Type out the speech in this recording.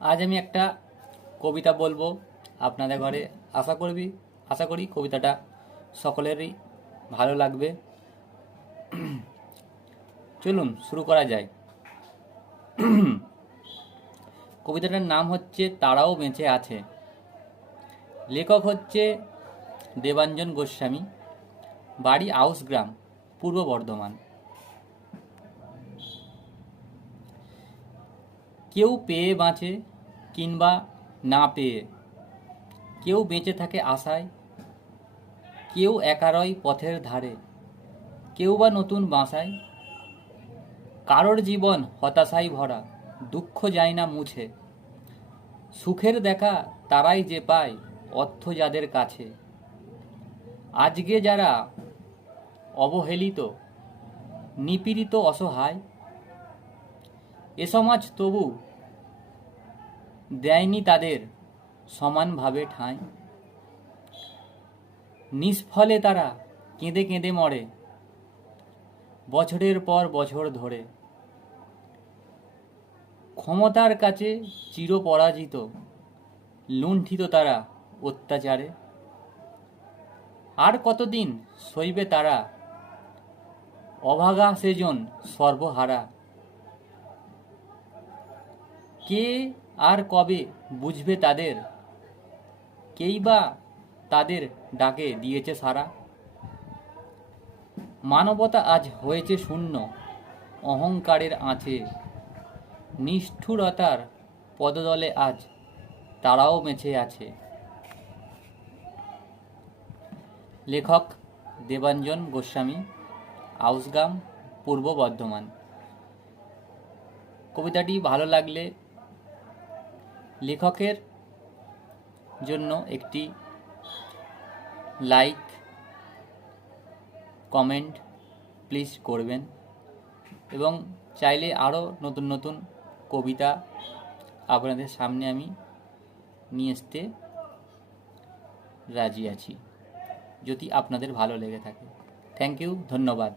আজ আমি একটা কবিতা বলবো আপনাদের ঘরে। আশা করি কবিতাটা সকলেরই ভালো লাগবে। চলুন শুরু করা যায়। কবিতাটার নাম হচ্ছে তারাও বেঁচে আছে। লেখক হচ্ছে দেবাঞ্জন গোস্বামী, বাড়ি আউসগ্রাম, পূর্ব বর্ধমান। কেউ পেয়ে বাঁচে কিংবা না পেয়ে, কেউ বেঁচে থাকে আশায়, কেউ একারই পথের ধারে, কেউ বা নতুন বাসায়। কারোর জীবন হতাশায় ভরা, দুঃখ যায় না মুছে। সুখের দেখা তারাই যে পায় অর্থ যাদের কাছে। আজকে যারা অবহেলিত, নিপীড়িত, অসহায়, এ সমাজ তবু দেয়নি তাদের সমানভাবে ঠাঁই। নিষ্ফলে তারা কেঁদে কেঁদে মরে বছরের পর বছর ধরে। ক্ষমতার কাছে চিরপরাজিত, লুণ্ঠিত তারা অত্যাচারে। আর কতদিন সইবে তারা অভাগা সেজন সর্বহারা। কে আর কবে বুঝবে তাদের, কেই বা তাদের ডাকে দিয়েছে সাড়া। মানবতা আজ হয়েছে শূন্য অহংকারের আঁচে। নিষ্ঠুরতার পদতলে আজ তারাও বেঁচে আছে। লেখক দেবাঞ্জন গোস্বামী, আউসগ্রাম, পূর্ব বর্ধমান। কবিতাটি ভালো লাগলে লেখকের জন্য একটি লাইক, কমেন্ট প্লিজ করবেন, এবং চাইলে আরও নতুন নতুন কবিতা আপনাদের সামনে আমি নিয়ে আসতে রাজি আছি, যদি আপনাদের ভালো লেগে থাকে। থ্যাংক ইউ, ধন্যবাদ।